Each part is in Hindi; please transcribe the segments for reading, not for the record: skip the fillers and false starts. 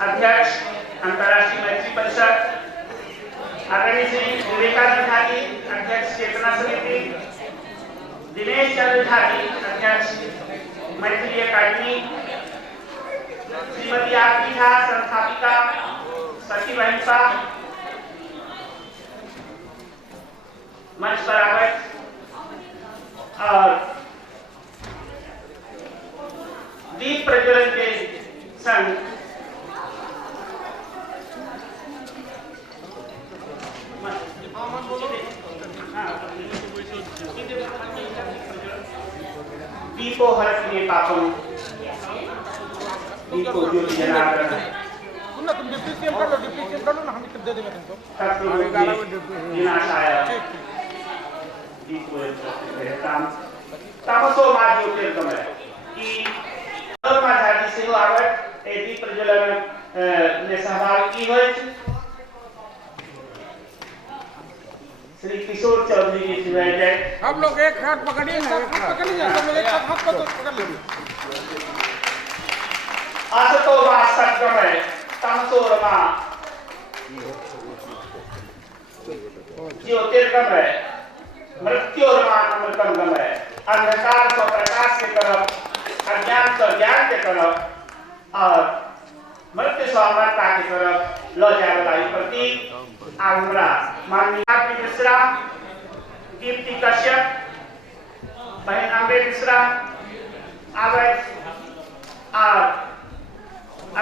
अध्यक्ष अंतर्राष्ट्रीय मैत्री परिषद, आदरणीय श्री विवेकानंद झा जी अध्यक्ष चेतना समिति, दिनेश चंद्र झा जी अध्यक्ष मैत्री अकादमी, श्रीमती आरती झा संस्थापिका सचिव अहिंसा, मंच पर आए और दीप प्रज्वलन के संग दीपो हरति पापम दीपो ज्योति जनार्दन सुनना तुम डिप्टी कर लो ना, हम दे देंगे तुमको। विनाशाय दीपो रहताम तामसो मा ज्योतिर्गमय की मा झाजी से आवत ए दीप प्रज्वलन ने सहभाग की होय। श्री किशोर चौधरी जी शिवाय आप लोग एक हाथ पकड़िए ना, एक हाथ पकड़िए, सब लोग एक हाथ पकड़ लीजिए। असतो मा सद्गमय तमसो रमा ज्योतिर्गमय मृत्योर्मा अमृतम गमय। अंधकार से प्रकाश की तरफ, अज्ञान से ज्ञान की तरफ और मृत्यु से अमरता की तरफ लो जाए वाली प्रतीक हमरा माननीय आरती मिश्रा, दीप्ति कश्यप, बहन अम्बे मिश्रा आवत और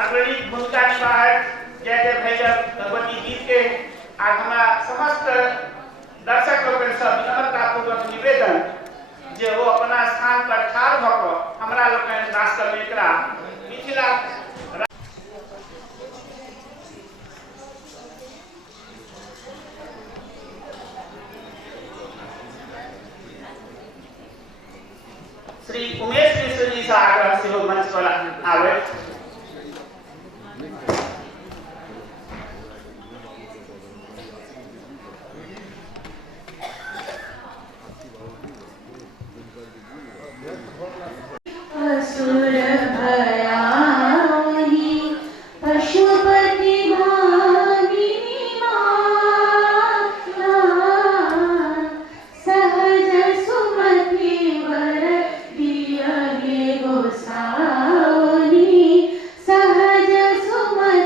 अग्रणी भूमिका निभायत जय जय भैरव भगवती गीत के आज हमारा समस्त दर्शक लोग से विनम्रता पूर्वक निवेदन जे वो अपना स्थान पर ठाड़ भक हमरा लोग के राष्ट्र में एकरा मिथिला श्री उमेश मिश्र जी से आग्रह से हो मंच पर आवे। असुर भयावही पशुपति भामिनी माता, सहज सुमति वर दियगे गोसावनी, सहज सुमति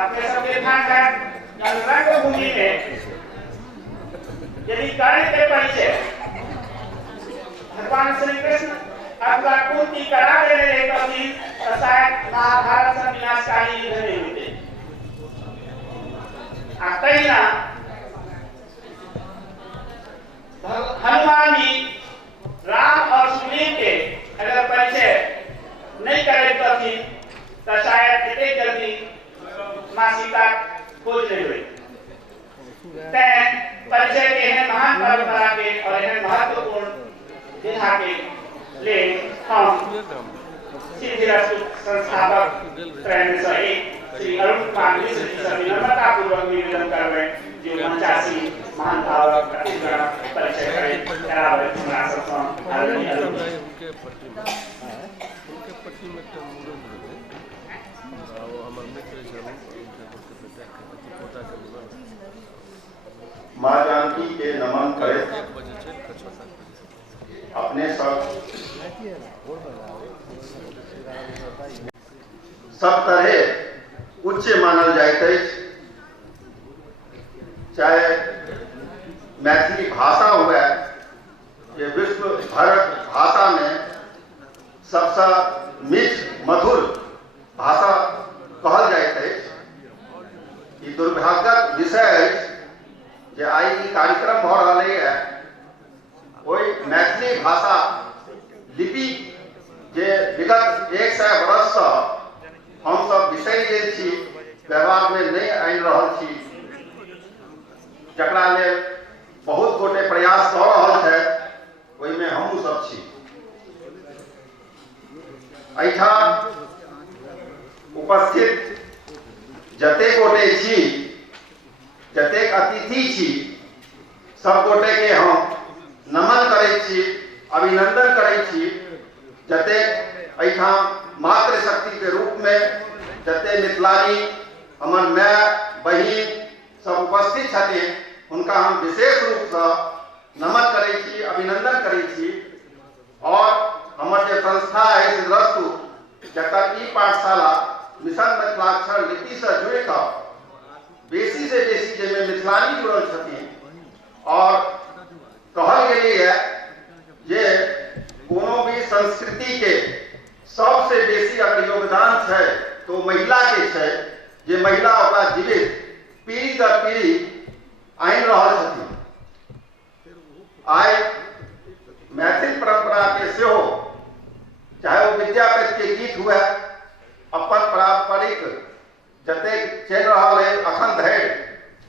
आपके सबके ध्यान है रंगभूमि में यदि कर्ण के परिचय भगवान श्री कृष्ण अथवा कुंती करा रहे तो भी शायद महाभारत से विनाशकारी युद्ध नहीं होते। कहीं ना हनुमान जी राम और सुग्रीव के अगर परिचय नहीं करे तो शायद इतने जल्दी मां सीता खोज नहीं हुई। परिचय के हैं महान परंपरा के और हैं महत्वपूर्ण विधा के लिए हम सिद्धिरस्तु संस्थापक श्री अरुण कुमार मिश्र जी से विनम्रता पूर्वक निवेदन कर रहे हैं जो 85 महान भावक परिचय करें करावे हमारा सब आदरणीय उनके पट्टी में तो मूड वो हमारे मित्र जरूर उनके बेटा के माँ जानकी के नमन करे अपने सब तरह उच्च मानल जाइत अछि। चाहे मैथिली भाषा हुए ये विश्व भर भाषा में सबसे मीठ मधुर भाषा कहल जाइत अछि। ई दुर्भाग्यक विषय अछि जे आई ई कार्यक्रम भ रहलै है ओई मैथिली भाषा लिपि जे विगत 100 वर्ष से हम सब बिसरि गेल छी, व्यवहार में नहीं आनि रहल छी, जकरा लेल बहुत गोटे प्रयास कर रहल छथि, ओहि में हमहूँ सब छी। एहिठाम उपस्थित जते गोटे छी, जतेक अतिथि छी, सब गोटे के हम नमन करै छी, अभिनंदन करै छी। जतेक एहिठाम मातृशक्ति के रूप में जते मिथिलानी हमर माय बहिन सब उपस्थित छथिन, उनका हम विशेष रूप से नमन करै छी, अभिनंदन करै छी। और हमर जे संस्था है सिद्धरस्तु, जकर ई पाठशाला मिशन मिथिलाक्षर लिपि से जुड़ कर बेसी से बेसी जैमे मिथिलानी जुड़ल छथिन और कहल गेली है जे कोनो भी संस्कृति के सबसे बेसी अगर योगदान है तो महिला के है, जे महिला ओकरा जीवित पीढ़ी दर पीढ़ी आनि रहल छथिन। आइ मैथिल परंपरा के सेहो चाहे वो विद्यापति के गीत हुए, अपन पारंपरिक जतेक चल रहा है अखन धरि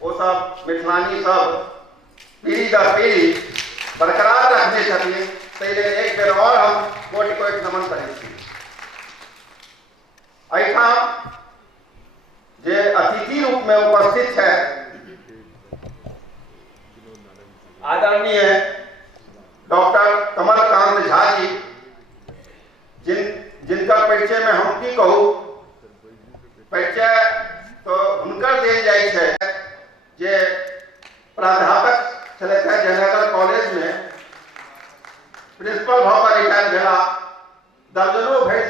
वो सब मिथिलानी सब पीढ़ी दर पीढ़ी बरकरार रखने छथिन। ताहि लेल एक बेर और हम कोटि कोटि नमन करै छी। एहिठाम जे अतिथि रूप में उपस्थित है आदरणीय डॉक्टर कमलकांत झा जी, जिनका परिचय में हम की कहूँ, परिचय तो हुनकर देल जाइ छै जे प्राध्यापक छलथि है जयनगर कॉलेज में, प्रिंसिपल भऽ कऽ रिटायर भेला। दर्जनों भरि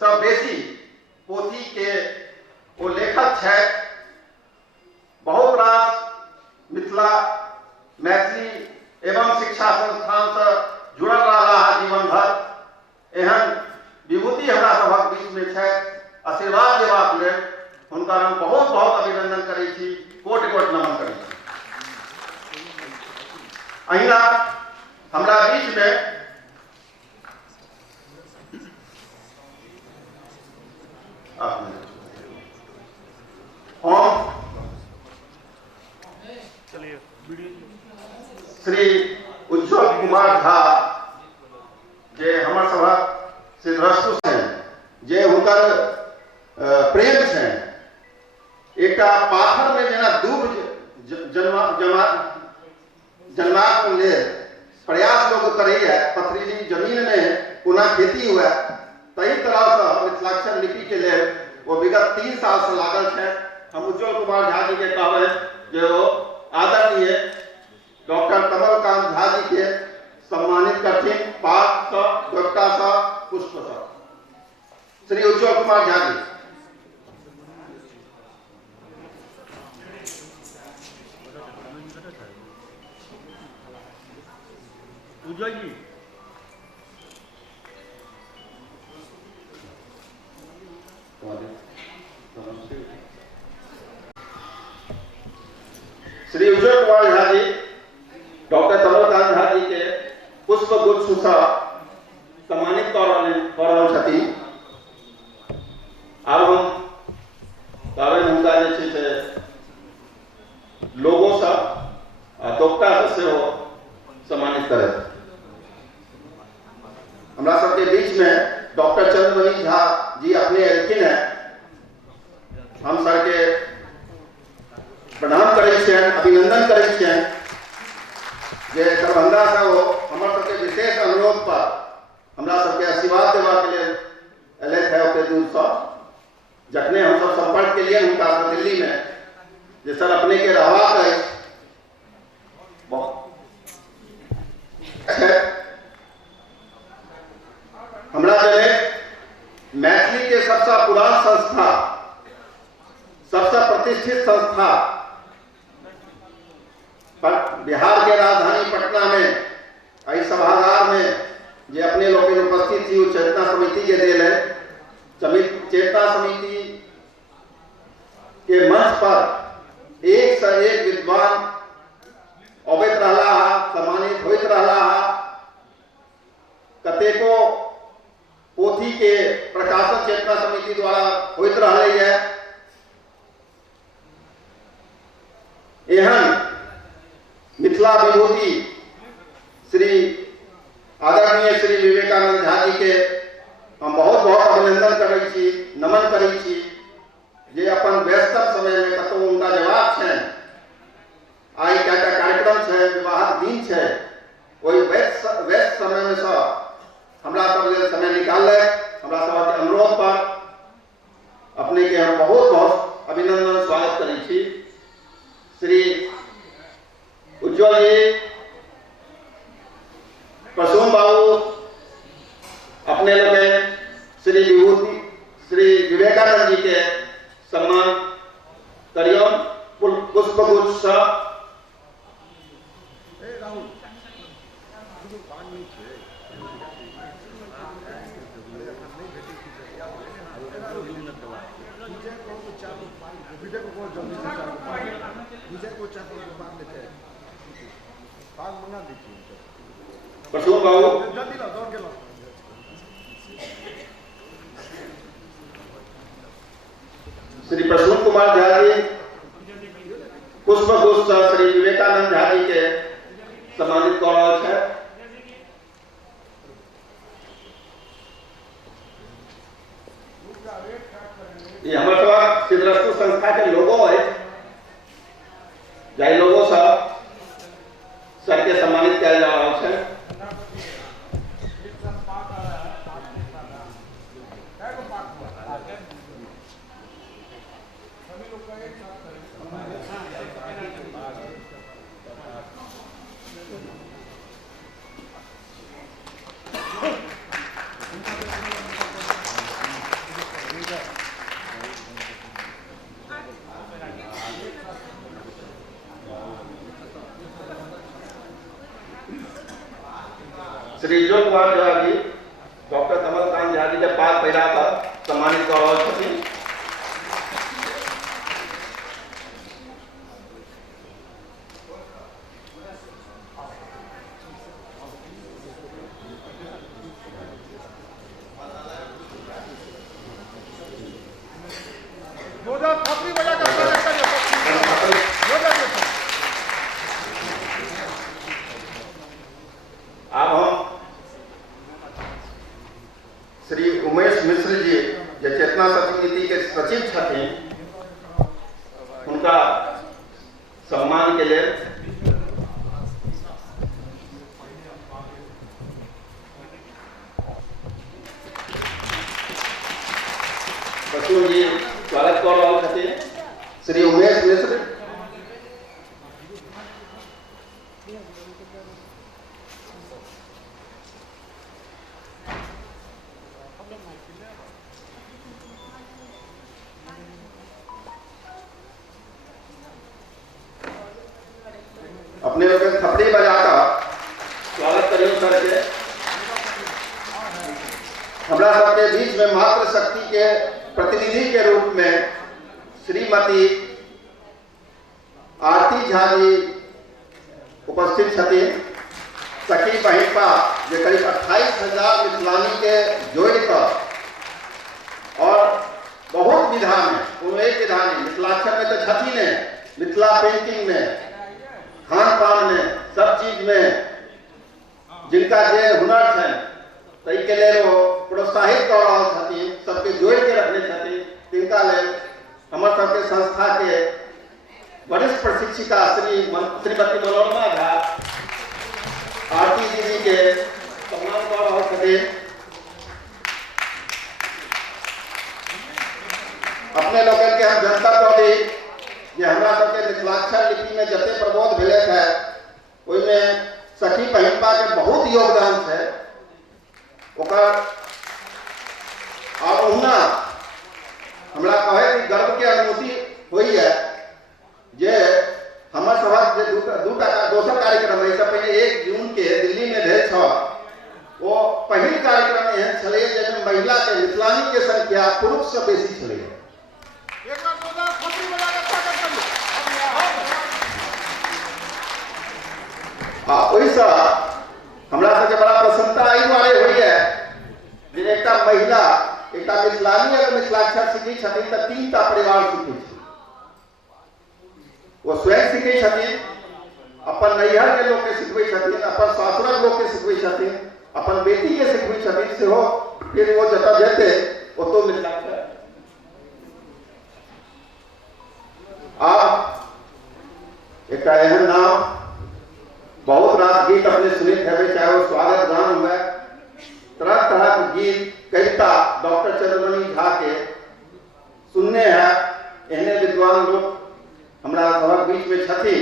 से बेसी पोथी के वो लेखक छथि। बहुत रास मिथिला मैथिली एवं शिक्षा संस्थान से जुड़ल रहा जीवन भर। एहन विभूति हमरा सभक बीच में छथि, आशीर्वाद देबाक लेल हुनकर हम बहुत बहुत अभिनंदन करै छी, कोटि कोटि नमन करै छी। अहिना हमरा बीच में हम श्री उज्ज्वल कुमार झा जे हमर सभक सिद्धरस्तु हैं, जे हुनकर प्रेम छनि। एकटा पाथर में जेना दूब जन्माक लेल प्रयास लोग करैया, पथरीली जमीन में पुनः खेती हुए, तही तरह से मिथिलाक्षर लिपि के लिए वो विगत 3 साल से लागल है। हम उज्ज्वल कुमार झा जी के कहबे जे वो आदरणीय डॉक्टर कमलकांत झा जी के सम्मानित करथिन पाठ सँ, दोपटा सँ, पुष्प सँ। श्री उज्ज्वल कुमार झा जी। उज्जवल जी श्री उज्जवल कुमार झा जी डॉक्टर कमलकांत झा जी के पुष्प गुच्छ से सम्मानित कर छथि। अब हम कहबे हुनका जे छै से लोगो से दोक्ता से हो सम्मानित करे। हमरा सबके बीच में डॉक्टर चंद्रमणि झा जी अपने एलखिन है। हम सर के प्रणाम करे छियनि, अभिनंदन करे छियनि जे दरभंगा से वो हमर सबके विशेष अनुरोध पर हमरा सबके आशीर्वाद देवा के लिए एलैथ है ओते दूर से। जखने हम सब संपर्क के लिए हुनका से दिल्ली में जे सर अपने के रहबाक है हमरा जने मैथिली के सबसे पुरान संस्था, सबसे प्रतिष्ठित संस्था बिहार के राजधानी पटना में सभागार में जे अपने लोग उपस्थित थी चेतना समिति के दिल है। चेतना समिति के मंच पर एक से एक विद्वान अबैत रहा, सम्मानित होइत रहा। कतेको पोथी के प्रकाशन चेतना समिति द्वारा होइत रही है। एहन मिथिला विभूति श्री आदरणीय श्री विवेकानंद झा जी के हम बहुत बहुत अभिनंदन करै छी, नमन करै छी जे अपन व्यस्त समय में कतौ उनका जवाब है। आई कएटा कार्यक्रम है, विवाहक दिन है, वही व्यस्त समय में से हमरा सब लेल समय निकालले। हमरा सब के अनुरोध पर अपने के हम बहुत बहुत अभिनंदन स्वागत करै छी। श्री उज्जवल जी, प्रसून बाबू अपने लोग श्री विभूति श्री विवेकानंद जी के सम्मान करियो पुष्प गुच्छ से। प्रसून बाबू श्री प्रसून कुमार झा जी पुष्प गुच्छ से श्री विवेकानंद झा जी के सम्मानित कर रहल छै। ये हमर सब सिद्धरस्तु संस्था के लोगो है, जाहि लोगो से सर के सम्मानित किया जा रहा है। श्री उज्जवल कुमार झा जी डॉक्टर कमलकांत झा जी के पास पैरा कर सम्मानित कर रहा छथिन। अब हम श्री उमेश मिश्र जी जो चेतना समिति के सचिव छथिन, उनका सम्मान के लिए प्रसून जी स्वागत कर रहा छथिन। श्री उमेश मिश्र अपने लोग थपड़ी बजाकर स्वागत करिए सर हमरा सबके बीच में मातृशक्ति के प्रतिनिधि के रूप में श्रीमती आरती झा जी उपस्थित छथिन। सखी बहिनपा जे करीब 28,000 मिथिलानी के जोड़ कर और बहुत विधा में कोनो एक विधा नहीं, मिथिलाक्षर में तो छथिन ने, मिथिला पेंटिंग में, खान पान में, सब चीज में जिनका जे हुनर है तई के लिए वो प्रोत्साहित कर रहा छथिन, सबके जोड़ के रखने छथिन। तिनका लेल हमर सबके संस्था के वरिष्ठ प्रशिक्षिका श्रीमती मनोरमा झा आरती दीदी के सम्मान कर रहा छथिन। अपने लोगन के हम जनता करी जे हमरा सबके मिथिलाक्षर लिपि में जते प्रबोध भेले है ओइमे सखी बहिनपा के बहुत योगदान है। ओकर और ओहुना हमरा कहे कि गर्व के अनुभूति हुई है जे हमर सभक जे दोसर कार्यक्रम है, इससे पहले 1 जून के दिल्ली में भेल छ, वो पहिल कार्यक्रम एहन छलै जाहिमे महिला के मिथिलानी के संख्या पुरुष से बेसी छलै। ओहिसँ हमरा सबके बड़ा प्रसन्नता एहि दुआरे होइए जे एकटा महिला एकटा मिथिलानी अगर मिथिलाक्षर सीखै छथिन तऽ 3टा परिवार सीखै छै। वो स्वयं सीखै छथिन, अपन नैहर के लोग के सिखबै छथिन, अपन सासुरक लोग के सिखबै छथिन, अपन बेटी के सिखबै छथिन, सेहो फिर वो जतऽ जेतै ओतौ मिथिलाक्षर। आब एकटा एहन नाम बहुत रास गीत अपने सुनित है, चाहे वो स्वागत गान हुए, तरह तरह के गीत कविता डॉक्टर चंद्रमणि झा के सुनने हैं। एहने विद्वान लोग हमारा सबक बीच में छथिन,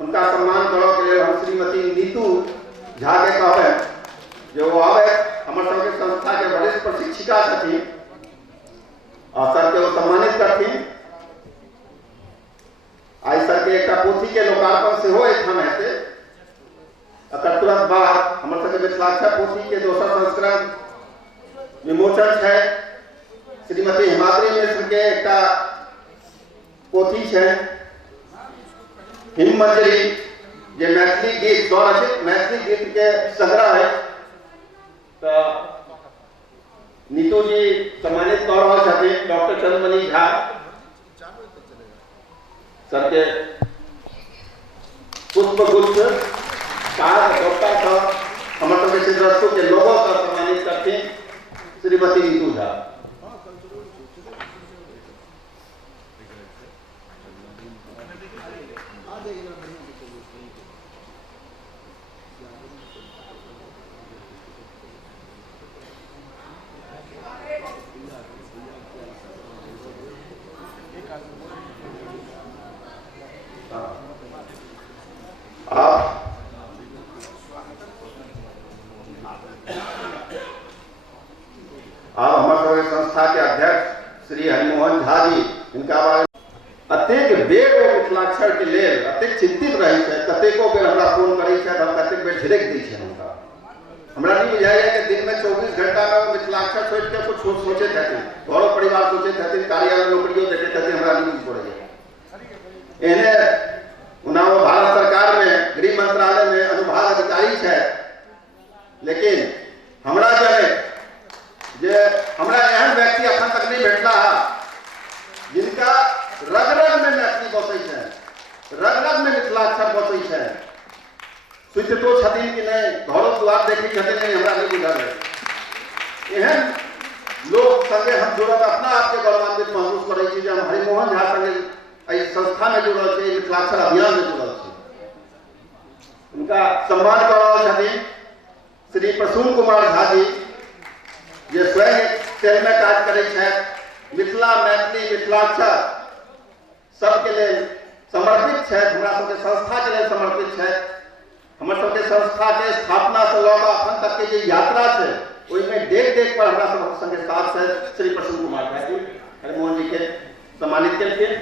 उनका सम्मान करऽ के लिए हम श्रीमती नीतू झा के कहबे जो वो आवे हमर सबके संस्था के वरिष्ठ प्रशिक्षिका छथिन और सर के वो सम्मानित करथिन। आई सर के एक पोथी के लोकार्पण से हो एठाम हेतै। अकर तुरंत बाद हमर सबके मिथिलाक्षर पोथी के दोसर संस्करण विमोचन है। श्रीमती हिमाद्री मिश्र के एक पोथी है हिम मंजरी, जे मैथिली गीत स्वरचित मैथिली गीत के संग्रह है। तो नीतू जी सम्मानित कर रहा छथिन डॉक्टर चंद्रमणि झा सर के पुष्पगुच्छ डॉक्टर साहब हमर सबके सिद्धरस्तु के लोगों का सम्मानित करथिन श्रीमती नीतू झा। आप हमारे संस्था के अध्यक्ष श्री हरिमोहन झा जी, इनका बारे अतेक बेर ओ मिथिलाक्षर के लेल अतेक चिंतित रही है, कतेको बेर हमरा फोन करै छै, हम कतेक बेर झिड़क दै छै। हमरा नहीं बुझाइए कि दिन में 24 घंटा में मिथिलाक्षर छोड़ के कुछ सोचे हथिन, घरो परिवार सोचे हथिन, कार्यालय नौकरियों देखे हथिन, हमरा नहीं पड़े। एहने उनाव भारत सरकार में गृह मंत्रालय में अनुभाग अधिकारी है, लेकिन हमरा जे हमरा एहन व्यक्ति अखन तक नहीं भेटला जिनका रग रग में मैथिली बसै छै, रग रग में मिथिलाक्षर बसै छै। सुचितो छथिन कि नहीं, घरो द्वार देखै छथिन नहीं, हमरा नहीं बुझल है। एहन लोग संगे हम जुड़ल अपना आप के गौरवान्वित महसूस करै छी जे हम हरिमोहन झा संगे एहि संस्था में जुड़ल छी, मिथिलाक्षर अभियान में जुड़ल छी। उनका सम्मान कर रहल छथिन श्री प्रसून कुमार झा जी, जे स्वयं सेल में काज करै छथि, मिथिला मैथिली मिथिलाक्षर सबके लेल समर्पित छथि, हमरा सबके संस्था के लेल समर्पित छथि। हमर सबके संस्था के स्थापना से लऽ कऽ अखन तक के जे यात्रा छै ओहिमे देख देख पर हमरा सब संगे साथ छथि श्री प्रसून कुमार झा जी, हरिमोहन जी के सम्मानित केलखिन।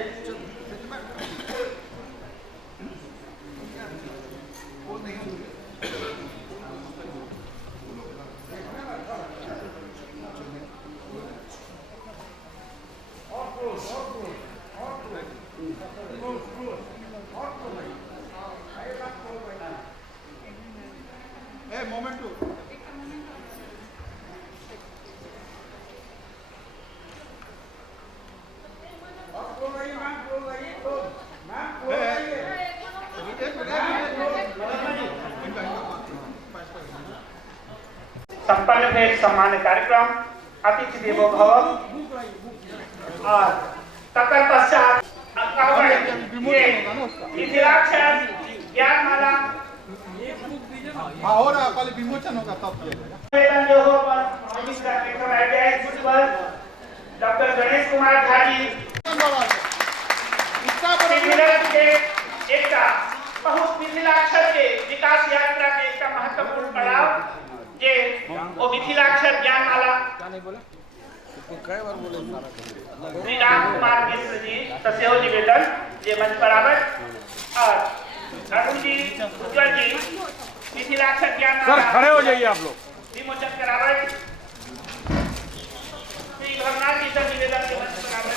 सम्मान कार्यक्रम अतिथि देवो भव और तकर पश्चात मिथिलाक्षर ज्ञानमाला हो रहा कल विमोचन होगा तब निवेदन जो हो पर डॉक्टर गणेश कुमार झा जी के एक बहुत मिथिलाक्षर के विकास यात्रा के एक महत्वपूर्ण पड़ाव जे वो मिथिलाक्षर ज्ञानमाला श्री राम कुमार मिश्र जी से निवेदन जे मंच पर आवे और अरुण जी उज्जवल जी मिथिलाक्षर ज्ञानमाला सर खड़े हो जाइए आप लोग विमोचन करावे श्री भगनाथ जी से निवेदन के मंच पर आवे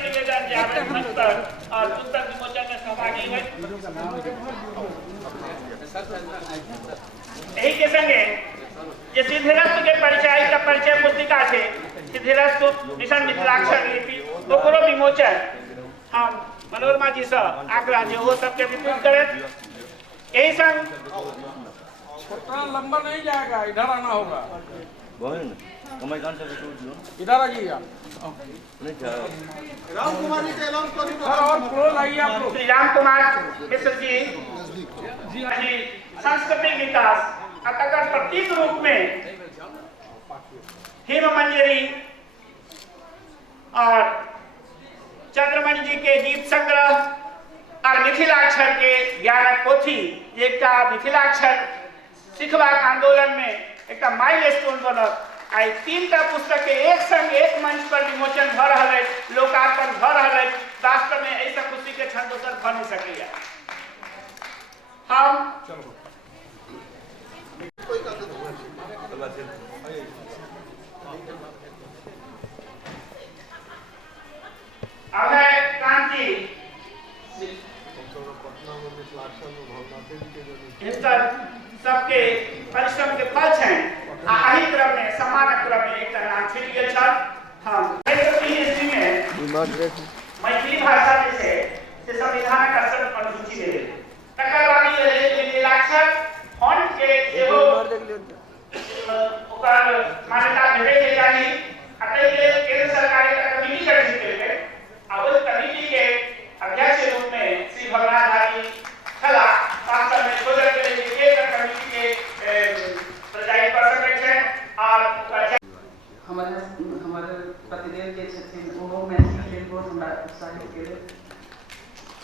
निवेदन जे आवे मंच पर और पुस्तक विमोचन में सहभागी हुए यही के संगे जे सिद्धिरस्तु के परिचय का परिचय पुस्तिका छे सिद्धिरस्तु मिशन मिथिलाक्षर लिपि ओकरो विमोचन हम मनोरमा जी से आग्रह जे वो सबके विपुल करे यही संग छोटा लंबा नहीं जाएगा इधर आना होगा इधर आ जाइए राम कुमार जी का ऐलान और क्लोज आइए आप लोग श्री राम कुमार मिश्र जी जी सांस्कृतिक विकास अतकर प्रतीक रूप में हेम मंजरी और चंद्रमणि जी के गीत संग्रह और मिथिलाक्षर के ज्ञानक पोथी एक मिथिलाक्षर सिखबाक आंदोलन में एक माइलस्टोन बनल आई तीनटा पुस्तक के एक संग एक मंच पर विमोचन भ रहा है लोकार्पण भ रहा है वास्तव में ऐसा खुशी के क्षण दोसर भ नहीं सकेगा हम अभय कांति सबके परिश्रम के फल छे आही क्रम में सम्मान क्रम में एक नाम छूट गेल छल हम हिस्ट्री में मैथिली भाषा में से संविधान का शब्द अनुसूची दे तकर बाद ये मिथिलाक्षर फंड के एगो ओकर मान्यता भेटे के चाही अतै के केंद्र सरकार का कमिटी गठित केलकै आ उस कमिटी के अध्यक्ष रूप में श्री भगनाथ झा जी छला वास्तव में खोजल के लिए एक कमिटी के प्रेजाइड कर सकै छै और हमारे प्रतिनिधि जे छथिन ओहो मैथिली लेल बहुत हमरा उत्साहित केले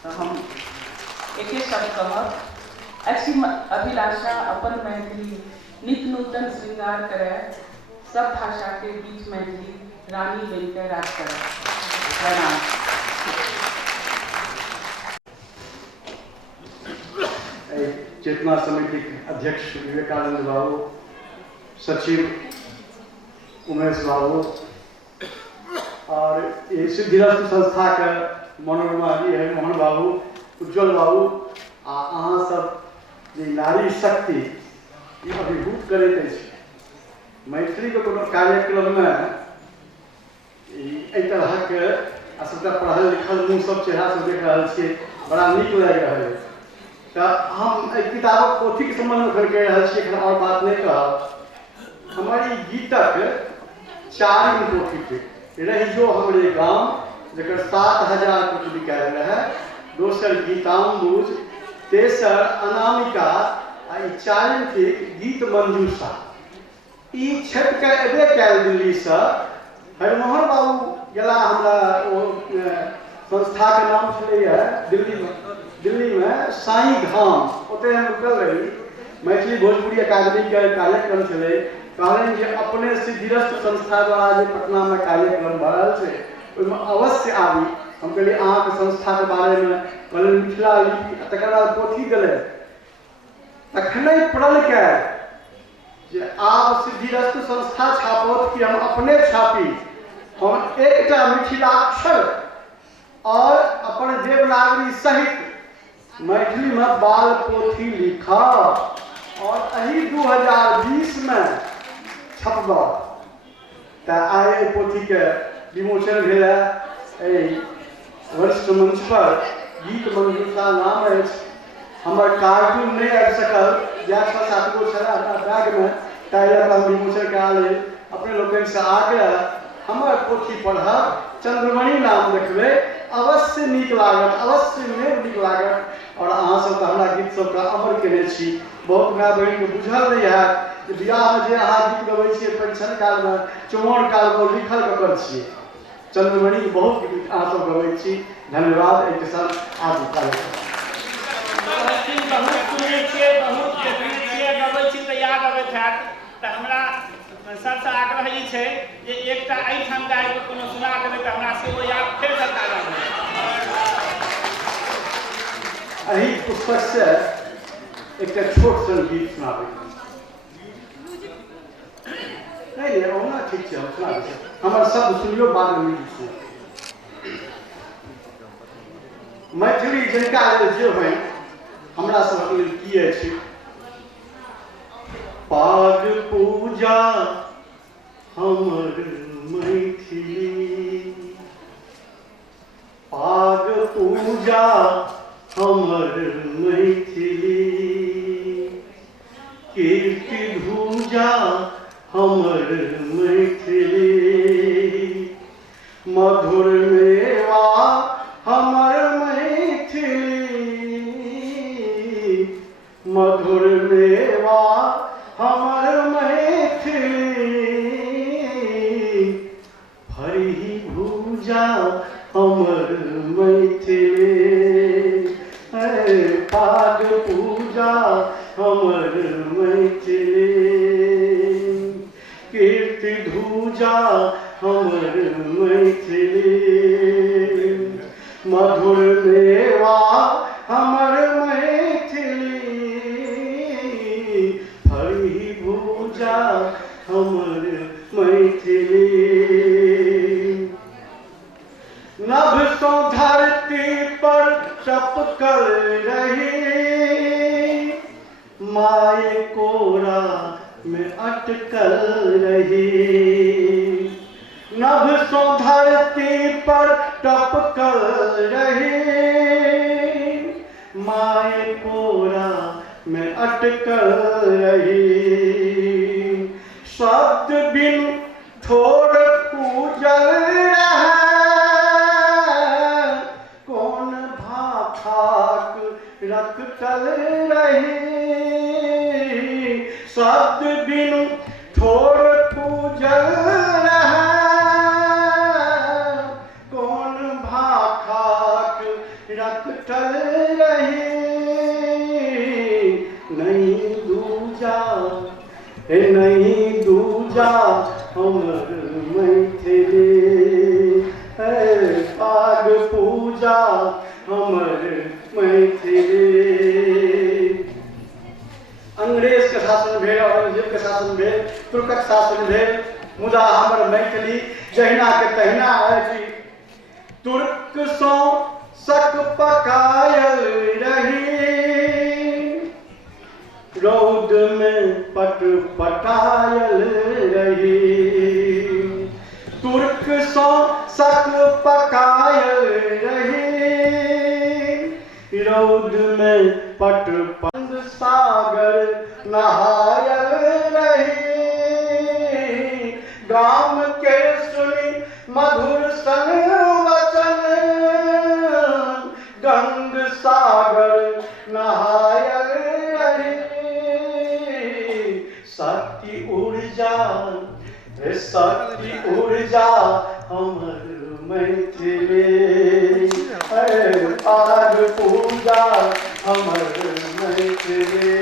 तो हम एक शब्द कहब ऐसी अभिलाषा अपन मैथिली नित नूतन श्रृंगार करे सब भाषा के बीच मैथिली रानी बनकर राज करे प्रणाम चेतना समिति के अध्यक्ष विवेकानंद बाबू सचिव उमेश बाबू और ये सिद्धिरस्तु संस्था के मनोरमा जी है मोहन बाबू उज्जवल बाबू अहाँ सब जे नारी शक्ति ये अभिभूत करैत अछि मैथिली के कोनो कार्यक्रम में एहि तरह के सबटा पढ़ल लिखल मुँह सब चेहरा सब देख रहा छे बड़ा नीक लागि रहल है तो हम किताबक पोथी के संबंध में कहि रहा छे और बात नहीं कहब हमारी गीतक 4 पोथी थे रहियो हमरे गांव जकर 7000 पोथी बिकायल रहे दोसर गीताम्बुज तेसर अनामिका आ 4 थे गीत मंजूषा ई छप के एबे कैल दिल्ली से हरिमोहन बाबू गेला हमरा ओ संस्था के नाम छलै दिल्ली में साई धाम ओते हम रुकल रही मैथिली भोजपुरी अकादमी के कार्यक्रम छलै कहलन जे अपने सिद्धिरस्तु संस्था द्वारा जे पटना में कार्यक्रम भ रहल छै ओहिमे अवश्य आबी हम कहलिए अहाँ के संस्था के बारे में कहलन मिथिला लिपि तकर बाद पोथी गेलै तखने पढ़ल के जे आब सिद्धिरस्तु संस्था छापत कि हम अपने छापी हम एकटा मिथिलाक्षर और अपन देवनागरी सहित मैथिली में बाल पोथी लिखा और अही 2020 में छपब तो आइ पोथी के विमोचन भेल वरिष्ठ मंच पर गीत मंजूषा नाम अछि हमार कार्टून नहीं आ सकल या 6-7 गो छला बैग में टाइला का विमोचन का ले अपने लोगन से आग्रह हमार पोथी पढ़ब चंद्रमणि नाम रखबे अवश्य नीक लागत अवश्य में नीक लागत और अहाँ सब हमरा गीत सब का अमर केने छी बहुत भाई बहन के बुझल नहीं है बियाह में जे अहाँ गीत गबै छियै पेंशन काल में चौवन काल में लिखल ककर छियै चंद्रमणि के बहुत गीत अहाँ सब गबै छी धन्यवाद एक साथ आज कार्यक्रम बहुत सुनै छियै बहुत देखै छियै गबै छी तऽ याद अबैत हैत तऽ हमरा सबसँ आग्रह ई छै जे एकटा एहिठाम गाबि कऽ कोनो सुना देबै तऽ हमरा सेहो याद फेर सँ ताजा भऽ एही पुस्तक से एक छोट सन गीत सुनाबै नहीं ओना ठीक छै हम सुना दै हमर शब्द सुनियो बाद में गीत सुनियो मैथिली जिनका लेल जे होइ हमरा सब लेल की अछि पाग पूजा हमर मैथिली पाग पूजा हमर मैथिली कीर्ति धूजा हमर मैथिली मधुर मेवा हमर मैथिली मधुर मेवा हमर मैथिली फरही भूजा हमर मैथिली पाग पूजा हमर मैथिली कीर्ति धूजा हमर मैथिली मधुर मेवा हमर मैथिली फरही भूजा हमर मैथिली नभ सो धरती पर टपकल रही माय कोरा में अटकल रही नभ सो धरती पर टपकल रही माय कोरा में अटकल रही शब्द बिन थोड़ पूजल कौन भाखाक रखतल रही शब्द बिन थोड़ पूजल कौन भाखाक रखतल रही नहीं दूजा नहीं दूजा हमर मैथिली पाग पूजा हमर मैथिली अंग्रेज के शासन भेल औरंगजेब के शासन भेल तुर्कक शासन भेल मुदा हमर मैथिली जहिना के तहिना अछि तुर्क सो सक पकायल रही रौद में पट पटायल रही तुर्क सो सक पकायल रही रौद में पट पंद सागर नहायल रही गाम के सुनी मधुर सन वचन गंग सागर नहायल रही शक्ति ऊर्जा हमर मैथिली पाग पूजा हमर मैथिली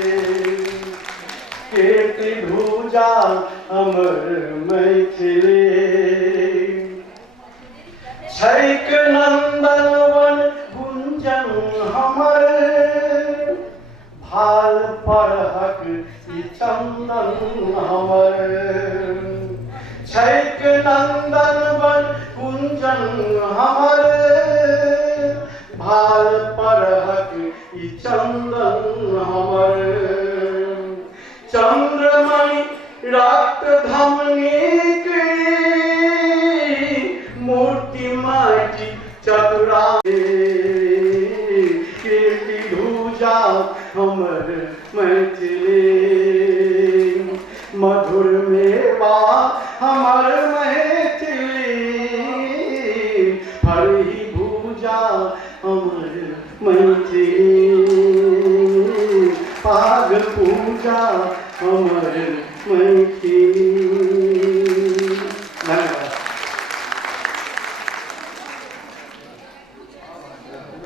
कीर्ति भूजा हमर मैथिली छैक नंदन वन गुंजन हमर भाल परहक ई चंदन हमर छैक नंदन वन गुंजन हमर भाल परहक ई चंदन हमर चंद्रमणि रक्त धमनी की मूर्ति माटी चतुरा कीर्ति धूजा हमारे मैथिली। धन्यवाद।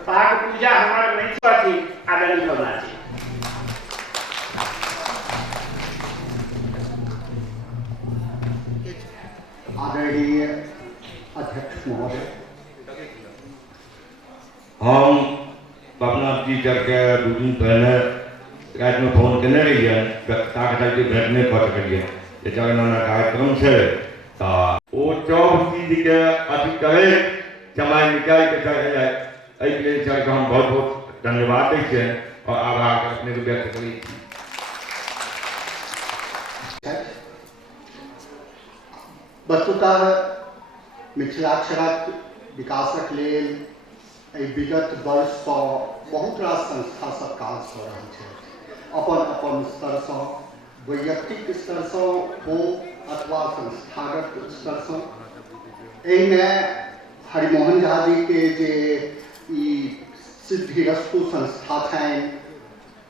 पाठ पूजा हमारे नहीं थी आदरणीय होना चाहिए। आदरणीय अध्यक्ष महोदय, हम अपना टीचर के 2 दिन पहले रात में फोन करने रहिए ताकि भेंट नहीं कर सकिए जे जगन्नाथ कार्यक्रम से तो वो सब चीज के अथी करे समय निकाल के चले जाए एहि के लिए सर हम बहुत बहुत धन्यवाद दै छियै और आभार अपने को व्यक्त करै छी। वस्तुतः मिथिलाक्षरक विकासक लेल विगत वर्ष से बहुत रास संस्था सब काज कर रही है, अपन अपन स्तर से, वैयक्तिक स्तर से हो अथवा संस्थागत स्तर से। एहिमे हरिमोहन झा जी के जे ई सिद्धिरस्तु संस्था छनि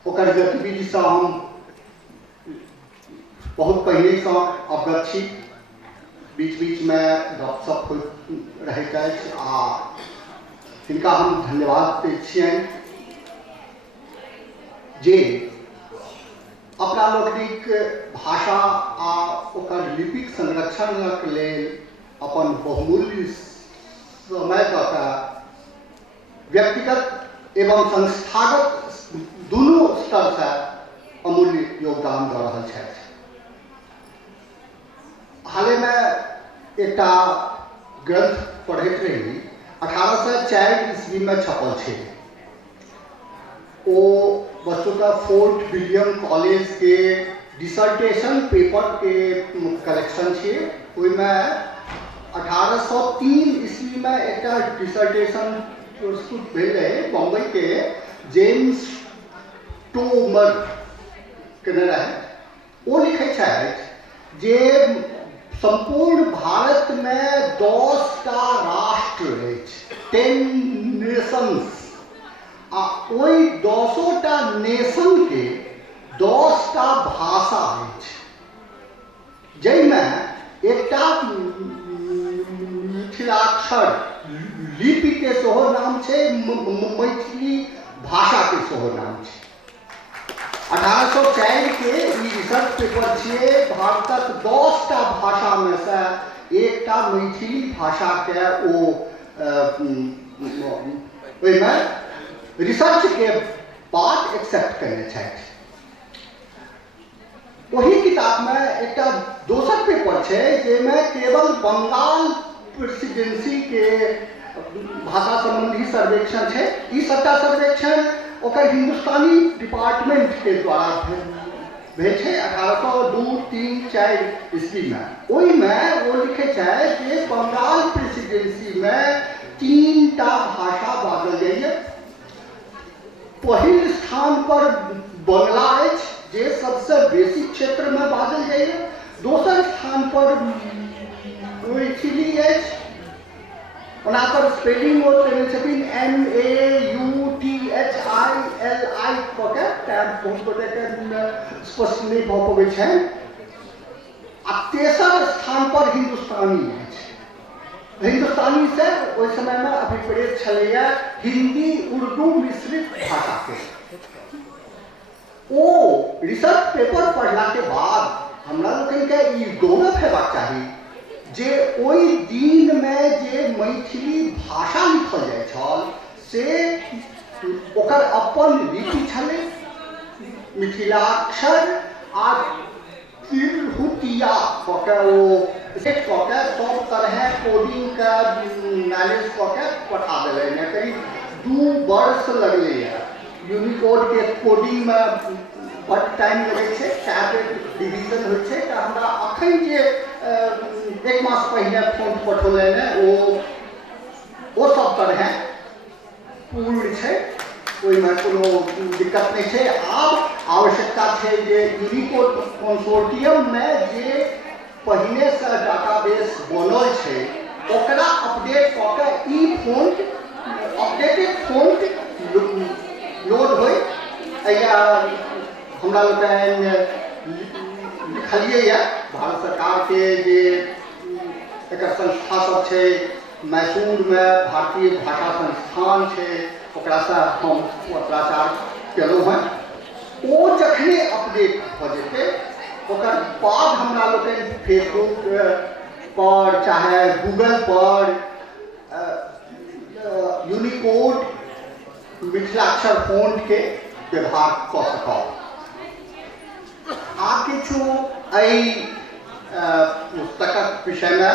ओकर गतिविधि से हम बहुत पहले से अवगत छी। बीच बीच में गपशप होइत रहैत अछि आ हिनका हम धन्यवाद दै छियनि जे अपना लोकनिक भाषा आ ओकर लिपिक संरक्षणक लेल अपन बहुमूल्य समय दऽ कऽ व्यक्तिगत एवं संस्थागत दुनू स्तर से अमूल्य योगदान दऽ रहल छथि। हाल में एक ग्रंथ पढ़ैत रही 1804 ईस्वी में छपल है। वो वस्तुतः फोर्ट विलियम कॉलेज के डिसर्टेशन पेपर के कलेक्शन है। में 1803 ईस्वी में एक डिसर्टेशन प्रस्तुत भेल रहे बम्बई के जेम्स टोमर केने रहे। वो लिखे जे संपूर्ण भारत में 10टा राष्ट्र है, 10 नेशंस आ ओई 10टा नेशन के 10टा भाषा है, जैमे एकटा मिथिलाक्षर लिपि के सेहो नाम है, मैथिली भाषा के सेहो नाम है। 1804 के रिसर्च पेपर छे भारतक 10टा भाषा में से एकटा मैथिली भाषा के रिसर्च के बाद एक्सेप्ट करने छथि। वही किताब में एक दोसर पेपर है जेमे केवल बंगाल प्रेसिडेंसी के भाषा संबंधी सर्वेक्षण है। ई सबटा सर्वेक्षण ओकर हिंदुस्तानी डिपार्टमेंट के द्वारा भेल है 1802, 3, 4 ईस्वी में। ओई में वो लिखे है कि बंगाल प्रेसिडेंसी में 3टा भाषा बाजल जाइए। पहिल स्थान पर बंगला है जे सबसे बेसी क्षेत्र में बाजल जाइए। दोसर स्थान पर मैथिली है, ओनाकर स्पेलिंग वो देने छथिन MAUTHILI बहुत गोटे के स्पष्ट नहीं भऽ पबै छै। आ तेसर स्थान पर हिंदुस्तानी है। हिंदुस्तानी से उस समय में अभिप्रेत छलैया हिंदी उर्दू मिश्रित भाषा के। ओ रिसर्च पेपर पढ़ला के बाद हमरा लोकनि के ई गौरव हेबाक चाही जे ओई दिन में जे मैथिली भाषा लिखल जाय छल से ओकर अपन लिपि छलै, मिथिलाक्षर आ तिरहुतिया कऽ के ओ सेट कऽ के सब तरह कोडिंग के मैनेज कऽ के पठा देलनि। करीब 2 वर्ष लगलै। यूनिकोड के कोडिंग में बड़ टाइम लगे छै, कैरेक्टर डिवीजन होइ छै। तऽ हमरा अखन जे 1 मास पहले फोन पठौलनि ओ सब तरह पूर्ण छै, ओहिमे कोनो दिक्कत नहीं छै। आब आवश्यकता छै जे यूनिकोड कंसोर्टियम में जे पहले से डाटाबेस बनल छै ओकरा अपडेट कऽ के ई फोन अपडेटेड फोन लोड होय। हमरा लोकनि लिखलिए यऽ भारत सरकार के जे एकर संस्था सब छै, मैसूर में भारतीय भाषा संस्थान छै, ओकरासँ हम पत्राचार केलहुँ हँ। ओ जखने अपडेट भऽ जेतै ओकर बाद हमरा लोकनि फेसबुक पर चाहे गूगल पर यूनिकोड मिथिलाक्षर फॉन्ट के व्यवहार कऽ सकब। आ किछु एहि पुस्तकक विषयमे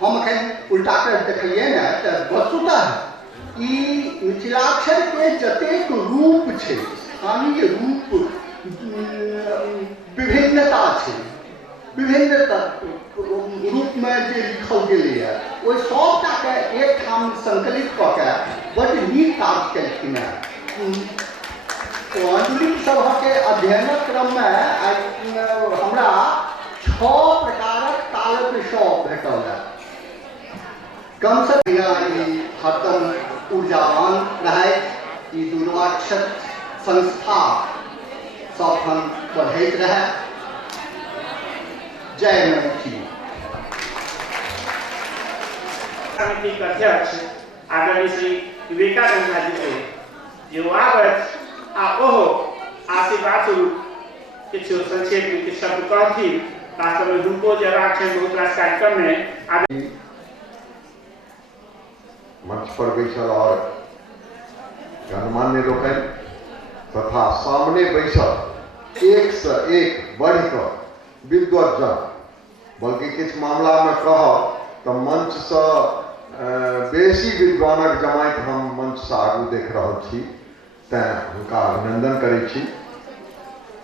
हम एखन उल्टा कर देखलियै ने तऽ वस्तुतः ई मिथिलाक्षर के जतेक रूप छै, स्थानीय रूप, विभिन्नता छै, विभिन्न रूप में जे लिखल गेलैए ओहि सबटा के एक ठाम संकलित कऽ के बड्ड नीक काज केलखिन हेँ। पांडुलिपि सभके अध्ययन क्रम में हमरा 6 प्रकारक तालक शब्द भेटल है। कम से कम हरदम ऊर्जावान रहे, ई दुर्वाक्षर संस्था सबठाम बढ़ैत रहे। जय मैथिली। समिति के अध्यक्ष आदरणीय श्री विवेकानंद जी के जो आबत आ ओहो आशीर्वाद स्वरूप किछु संक्षेप में किछु शब्द कहती। वास्तव में हुनको जवाब छै बहुत रास कार्यक्रम में मंच पर बैसल और गणमान्य लोकनि तथा सामने बैसल एक से एक बढ़ कर विद्वज्जन, बल्कि किछु मामला में कहब तो मंच से बेसी विद्वानक जमात हम मंच से आगू देख रहल छी, तैं हुनका अभिनंदन करै छी।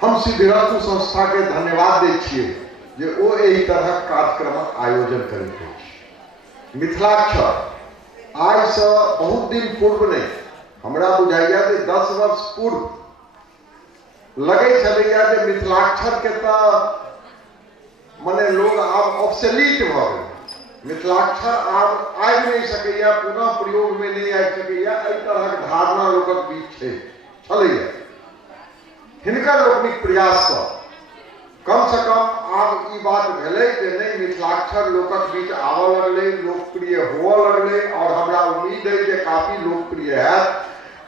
हम सिद्धिरत्न संस्था के धन्यवाद दै छियै जे ओ एहि तरहक कार्यक्रमक आयोजन करैत अछि। मिथिलाक्षर आज से बहुत दिन पूर्व नहीं, हमरा बुझाइया जे 10 वर्ष पूर्व लगे छलैया जे मिथिलाक्षर के तऽ मने लोग आब ऑब्सोलीट भऽ गेल। मिथिलाक्षर आब आबि नहीं सकैया, पुनः प्रयोग में नहीं आबि सकैया, एहि तरहक धारणा लोकक बीच छलैया। हिनकर लोकनिक प्रयास सँ कम से कम आब ई बात भेलै जे नहीं मिथिलाक्षर लोकक बीच आबऽ लगलै, लोकप्रिय हुअ लगलै, और हमरा उम्मीद है जे काफी लोकप्रिय हैत।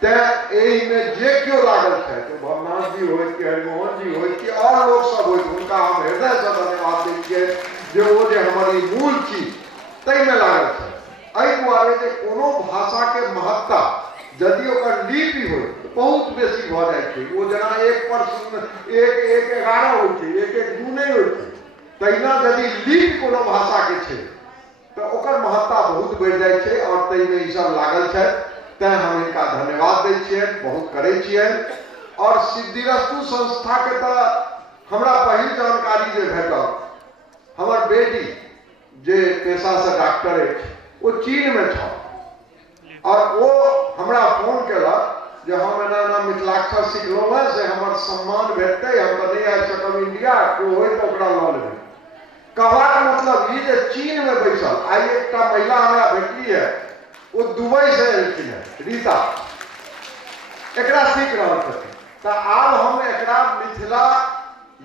तैं एहि में जे केओ लागल छथि, भवनाथ जी होइत कि हरिमोहन जी होइत कि और लोक सब होइत, हुनका हम हृदय से धन्यवाद दै छियै जे ओ जे हमर ई मूल चीज ताहि में लागल छथि। एहि दुआरे जे कोनो भाषा के महत्ता यदि ओकर लिपि होय बहुत बेसी भऽ जाइ छै, ओ जेना 1 1 11 होइ छै, 1 1 2 नहीं होइ छै, तहिना यदि लिपि कोनो भाषा के छै तऽ ओकर महत्ता बहुत बढ़ि जाइ छै, और ताहि में ई सब लागल छथि। तैं हम इनका धन्यवाद दै छियनि, बहुत करै छियनि। और सिद्धिरत्न संस्था के तऽ हमरा पहिल जानकारी जे भेटल, हमर बेटी जे पेशा से डॉक्टर अछि ओ चीन में छल, और वो हमरा फोन केलक जे हम एना एना मिथिलाक्षर सिखलहुँ हैं, से हमर सम्मान भेटतै, हम तऽ नहीं आबि सकब इंडिया, कोई होय तऽ ओकरा लऽ लेबै। कहबाक मतलब ई जे चीन में बैसल आइ एकटा महिला हमरा भेटली है, वो दुबई से एलखिन है, रीता, एकरा सीख रहल छथिन। तऽ आब हम एकरा मिथिला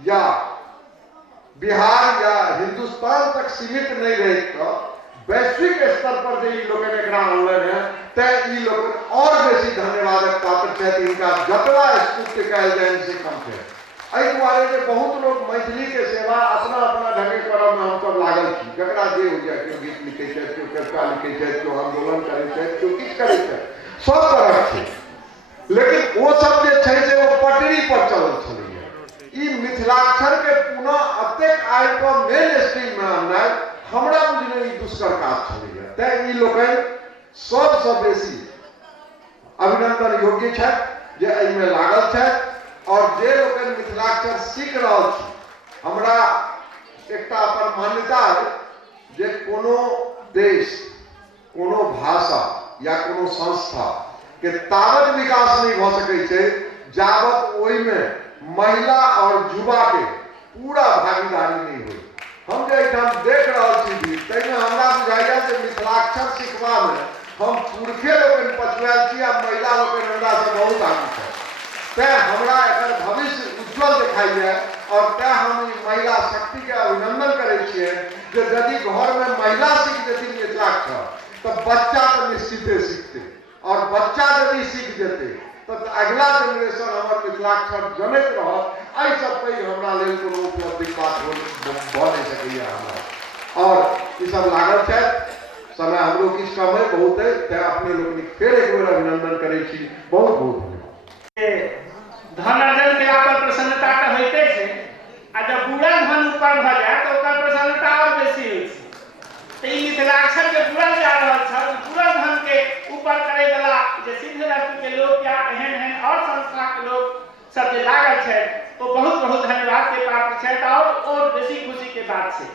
या बिहार या हिंदुस्तान तक सीमित नहीं रह कऽ वैश्विक स्तर पर जे ई लोकनि एकरा अनलनि हैं, तैं ई लोकनि और बेसी धन्यवादक पात्र छथि। इनका जतबा स्तुत्य कयल जानि से कम छै। एहि दुआरे जे बहुत लोग मैथिली के सेवा अपना अपना ढंगे करब में हमसब लागल छी, जकरा जे हो जाए, केओ गीत लिखै छथि, केओ कविता लिखै छथि, केओ आंदोलन करै छथि, केओ किछु करै छथि, सब तरह छै। लेकिन वो सब जे छै से वो पटरी पर चलल छलैया। ई मिथिलाक्षर के पुनः अतेक आबि कऽ मेन स्ट्रीम में आननाइ हमरा बुझने ई दुष्कर काज छलैया। तैं ई लोकनि सबसँ बेसी अभिनंदन योग्य छथि जे एहिमे लागल छथि। और जे लोकनि मिथिलाक्षर सीख रहल छी, हमरा एकटा अपन मान्यता है जे कोनो देश, कोनो भाषा या कोनो संस्था के तावत विकास नहीं भऽ सकै छै जावत ओहिमे महिला और युवा के पूरा भागीदारी नहीं हो। हम जे एहिठाम देख रहल छी भी, ताहिमे हमरा बुझाइया जे मिथिलाक्षर सिखबा में हम पुरखे लोकनि पछुआएल छी, आ महिला लोकनि हमरा से बहुत आगू छै। तैं हमरा एकर भविष्य उज्जवल दिखाइए। और त्या हम ई महिला शक्ति के अभिनंदन करे छिए जे यदि घर में महिला सीख जेती मिथिलाक्षर तो बच्चा तो निश्चिते सीखते और बच्चा यदि सीख जेते तो अगला जनरेशन हमर मिथिलाक्षर जनैत रहत एहि सब पैघ हमरा लेल कोनो उपलब्धि बात भ नहीं सकैया हमरा और ई सब लागल छै समय हमरो किछु कम है बहुत है ते अपने लोग फिर एक बेर अभिनंदन करे छी बहुत बहुत धन अर्जन केला पर प्रसन्नता तो होते छे आ जब पूरा धन ऊपर भ जाए तो ओकर प्रसन्नता और बेसी होय छै तो ई मिथिलाक्षर के पूरा जा रहल छ पूरा धन के ऊपर करे वाला जे सिद्ध राष्ट्र के लोग या एहन और संस्था के लोग सब जे लागल छै तो बहुत बहुत धन्यवाद के पात्र छै और बेसी खुशी के बात छै।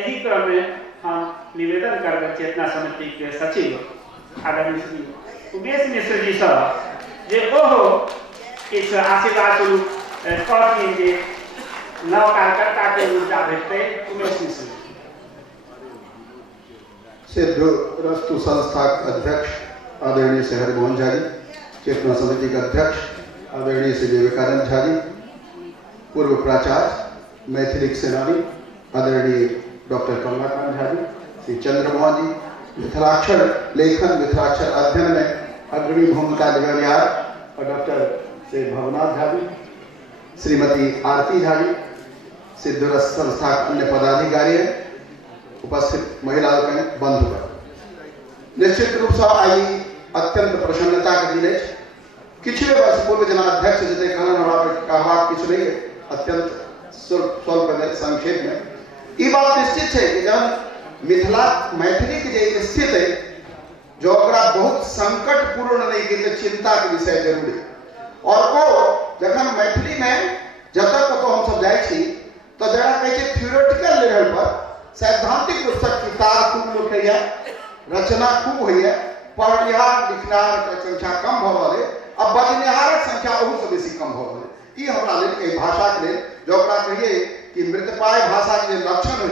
एही क्रम में हम निवेदन करबे चेतना समिति के सचिव आदरणीय श्री उमेश मिश्र जी से जे ओहो इस आशीर्वाद स्वरूप कहथिन जे नव कार्यकर्ता के ऊर्जा भेटते उमेश मिश्र सिद्ध रस्तु संस्था के अध्यक्ष आदरणीय श्री हरिमोहन झा जी, चेतना समिति के अध्यक्ष आदरणीय श्री विवेकानंद झा जी, पूर्व प्राचार्य मैथिली सेनानी आदरणीय डॉक्टर कमलाकांत झा जी, श्री चंद्रमोहन जी, मिथिलाक्षर लेखन मिथिलाक्षर अध्ययन में अग्रणी भूमिका निभानिहार और डॉक्टर श्री भवनाथ झा जी, श्रीमती आरती झा जी, सिद्धरस संस्था अन्य पदाधिकारी उपस्थित महिला बंधुगण, निश्चित रूप से आई अत्यंत प्रसन्नता के दिन किछुए वर्ष पूर्व जना अध्यक्ष जते कहबाक किछु नहीं अत्यंत स्वल्प संक्षेप में ई बात निश्चित है कि जब मिथिला मैथिली के जे स्थित है जो बहुत संकटपूर्ण नहीं कि चिंता के विषय जरूर है और वो जखन मैथिली में जत कत हम सब जाय छी तो जरा कहे थ्योरेटिकल लेवल पर सैद्धांतिक रूप से किताब खूब लिखैया रचना खूब होइए पढ़निहार लिखनिहार के संख्या कम भ रहल अब बजनिहारक संख्या ओहू से बेसी कम भ रहल ई हमरा लेल भाषा के लेल जो कहिए कि मृतप्राय भाषा के लक्षण हो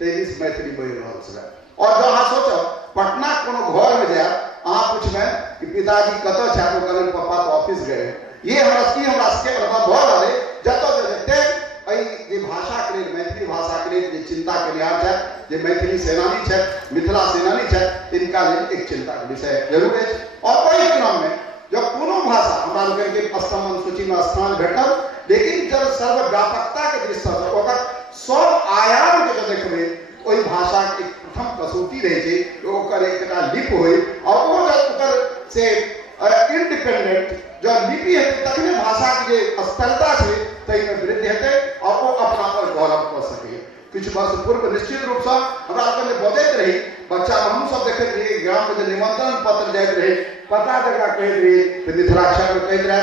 तेजी मैथिली बढ़ रहा है और जो अहाँ सोचो पटना कोनो घर में जाए अहाँ पूछबे कि पिताजी कत है तो कहलन पापा तो ऑफिस गए ये हमरा के अनुभव भ रहा है जत जते जे भाषा के लिए मैथिली भाषा के लिए जे चिंता केनिहार है जे मैथिली सेनानी है मिथिला सेनानी है इनका लिए एक चिंता के विषय जरूर है और ओहि क्रम में जब कोनो भाषा हमरा लोग के स्तंभन सूची में स्थान भेटल लेकिन जब सर्वव्यापकता के दृष्टि से ओकर सब आयाम के जो देखबे ओहि भाषा के प्रथम कसौटी रहे छै ओकर एकटा लिपि होय और वो जब ओकर से इंडिपेंडेंट जो लिपि है तखने भाषा के जे स्तरता छै तै में वृद्धि हेतै और वो अपना पर गौरव कर सकै कुछ वर्ष पूर्व निश्चित रूप से हमरा अपन बजैत रही बच्चा हम सब देखैत रही ग्राम में जे निमंत्रण पत्र जाइत रहे पता जकरा कहैत रही तो मिथिलाक्षर में कहैत रहे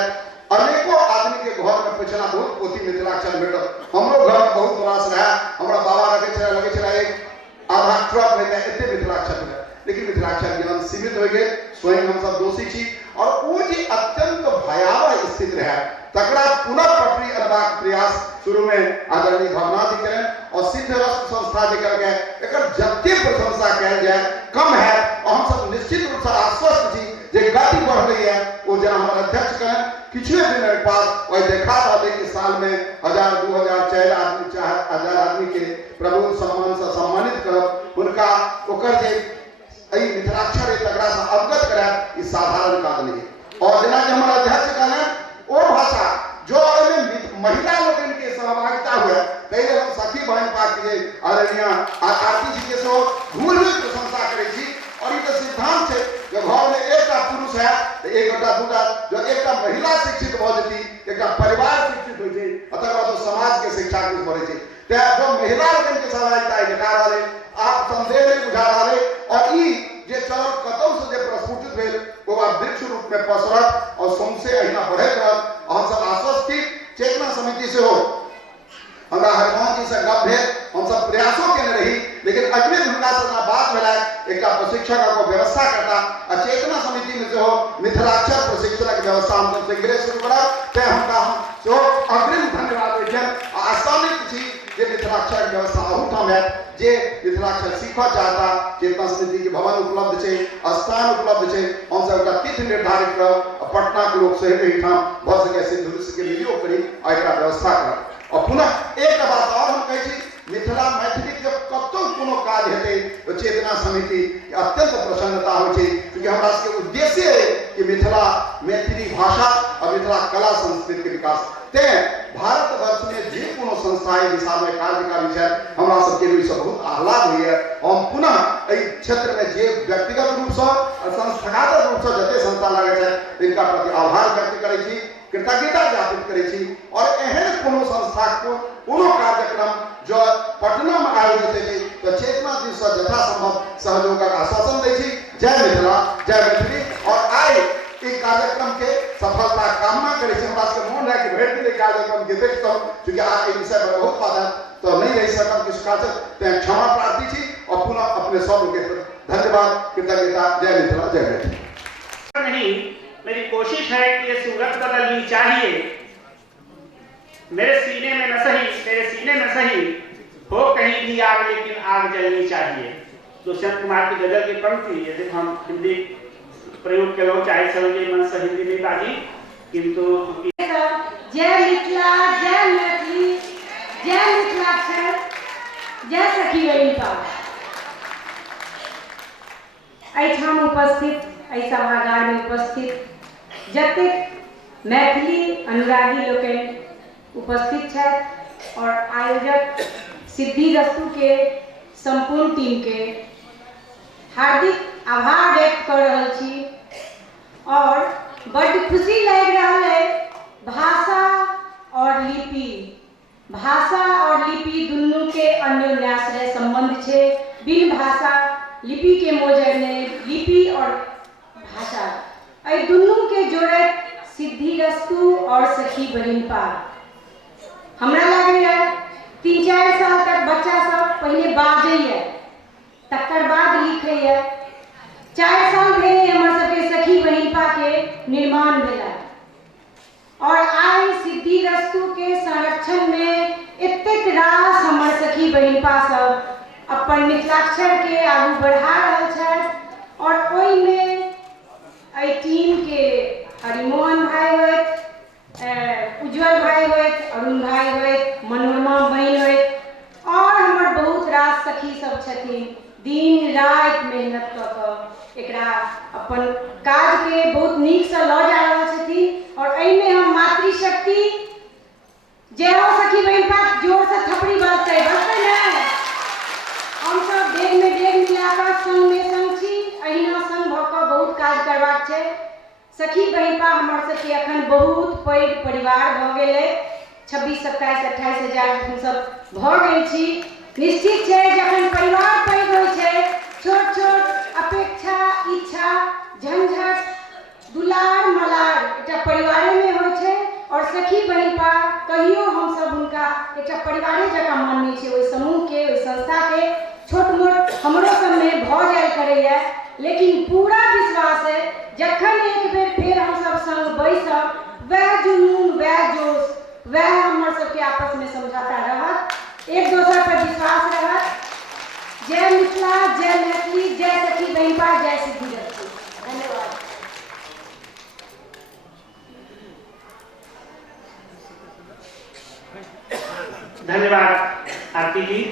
अनेकों आदमी के घर में पिछला बहुत पोथी मिथिलाक्षर भेटल हमरो घर में बहुत उदास रहा हमरा बाबा लगे छला एक आधा ट्रक में एते मिथिलाक्षर में लेकिन मिथिलाक्षर ज्ञान सीमित हो गए स्वयं हम सब दोषी छी और वो जे अत्यंत भयावह स्थिति रहा तकरा पुनः पटरी अनबाक प्रयास शुरू में आदरणीय भवनाथ जी करें और सिद्ध रस संस्था जी करके एकर जते प्रशंसा कल जाए कम है और हम सब निश्चित रूप से आश्वस्त छी जे गति बढ़ रही है वो जना हमारे अध्यक्ष करें किछु दिन के बाद वही देखा रहा कि साल में 1000 2000 4 आदमी चाहे 1000 आदमी के प्रभु सम्मान से सम्मानित करब उनका ओकर जे एई मिथिलाक्षर तकरा से अवगत करा ई साधारण काज नहीं और जना के हमारे अध्यक्ष कहले ओ भाषा जो महिला लोग के सहभागिता हुआ पहले हम सखी बहन पाक के आदरणीय आरती जी के सो भूल प्रशंसा करे छी और ये सिद्धांत है जो घर में एक पुरुष है तो एक दूटा जो एक महिला शिक्षित भ जेती एक परिवार शिक्षित हो जाए अथवा तो समाज के शिक्षा के बढ़े छै ते जो महिला लोग के सहभागिता दिखा रहा आप संदेह नहीं बुझा रहा और ई जे चरण कतौ से जे प्रस्फुटित भेल वो वृक्ष रूप में पसरत और सोमसे अहिना बढ़ैत रहत हम सब आश्वस्त थी चेतना समिति से हो हमरा हरिमोहन जी से गप भेल हम सब प्रयासों केने रही लेकिन अगले हुनका से बात भेला एक प्रशिक्षक को व्यवस्था करता चेतना समिति में जो मिथिलाक्षर प्रशिक्षण की व्यवस्था हम सब शीघ्र शुरू करा ते हम जो अग्रिम धन्यवाद देछन आसानित छी जे मिथिलाक्षर की व्यवस्था अहुठाम है जे मिथिलाक्षर सीखा चाहता चेतना समिति के भवन उपलब्ध है स्थान उपलब्ध है हम सब तिथि निर्धारित कर पटना के लोग से एठाम भ सके सिद्धूर के मिलियो करी आ व्यवस्था कर और पुनः एक बात और हम कहै छी, मिथिला मैथिली जब कतौ कोनो काज हेतै तो चेतना समिति के अत्यंत प्रसन्नता होइ छै, क्योंकि हमरा सबके उद्देश्य है कि मिथिला मैथिली भाषा और मिथिला कला संस्कृति के विकास। ते भारतवर्ष में जे कोनो संस्था एहि दिशा में कार्यकारी छै, हमरा सबके लिए सब बहुत आह्लाद होइए। हम पुनः एहि क्षेत्र में जे व्यक्तिगत रूप से और संस्थागत रूप से जते संस्था लागै छै तिनका प्रति आभार व्यक्त करै छी, कृतज्ञता ज्ञापित करै छी। और एहन कोनो संस्था को कोनो कार्यक्रम जो पटना में आयोजित हेतै तो चेतना जी से यथासंभव सहयोगक आश्वासन दै छी। जय मिथिला, जय मैथिली। और आइ ई कार्यक्रम के सफलता कामना करै छी। हमरा सबके मोन है कि भरि दिन कार्यक्रम के देखतौ, क्योंकि आ एहि विषय पर बहुत बात है तो नहीं रह सकब किछु काज, तें क्षमा प्रार्थी छी। और पुनः अपने सब के धन्यवाद, कृतज्ञता। जय मिथिला, जय मैथिली। नहीं, मेरी कोशिश है कि ये सूरत बदलनी चाहिए, मेरे सीने में न सही, मेरे सीने में सही हो कहीं भी आग, लेकिन आग जलनी चाहिए। दुष्यंत कुमार की गजल की पंक्ति, यदि हम हिंदी प्रयोग के लोग चाहे समझे मन से हिंदी नहीं बाजी, किंतु जय मिथिला, जय मैथिली, जय मिथिलाक्षर, जय सखी बहिनपा। एहिठाम उपस्थित, एहि सभागार में उपस्थित जतेक मैथिली अनुरागी लोकनि उपस्थित छथि और आयोजक सिद्धिरस्तु के संपूर्ण टीम के हार्दिक आभार व्यक्त कर रहल छी। और बड़ खुशी लग रहा है, भाषा और लिपि, भाषा और लिपि दुनू के अन्योन्याश्रय संबंध छे। बिन भाषा लिपि के मोजर ने, लिपि और भाषा एहि दुनू के जोड़त सिद्धिरस्तु और सखी बहिनपा। हमरा लागैए 3-4 साल तक बच्चा सब पहले बाजैए, तकर बाद लिखैए। 4 साल भेलै हमर सबके सखी बहिनपा के निर्माण भेला। और आइ सिद्धिरस्तु के संरक्षण में एतेक रास हमर सखी बहिनपा सब अपन मिथिलाक्षर के आगू बढ़ा रहल छथि। और ओहि में एहि टीम के हरिमोहन भाई होइत, उज्जवल भाई होइत, अरुण भाई होइत, मनोरमा बहन होइत, और हमर बहुत रास सखी सब छथिन दिन रात मेहनत कऽ कऽ एकरा अपन काज के बहुत नीक से लऽ जा रहल छथिन। और एहि में हम मातृशक्ति जय हो सखी बहिनपा जोर से थपड़ी बजतै ने। हम सब डेग में डेग मिलाकर संग में संग छी, अहिना संग भऽ कऽ बहुत काज करबाक छै। सखी बहिनपा हमर सबके अखन बहुत पैघ परिवार भऽ गेल है। 26, 27, 28 हजार हम सब भऽ गेल छी। निश्चित छै जखन परिवार पैघ होइ छै, छोट छोट अपेक्षा, इच्छा, झंझट, दुलार मलार एकटा परिवारे में होइ छै। और सखी बहिनपा कहियो हम सब हुनका एकटा परिवारे जकाँ मानै छै। ओहि समूह के, ओहि संस्था के छोट मोट हमरो सब में भऽ जायल करैए, लेकिन पूरा विश्वास है जखन एक बेर फिर हम सब संग बैसब, वह जुनून, वह जोश, वह हमर सबके आपस में समझौता रहत, एक दोसर पर विश्वास रहत। जय मिथिला, जय मैथिली, जय सखी बहिनपा, जय सिद्धिरस्तु। धन्यवाद। धन्यवाद आरती जी।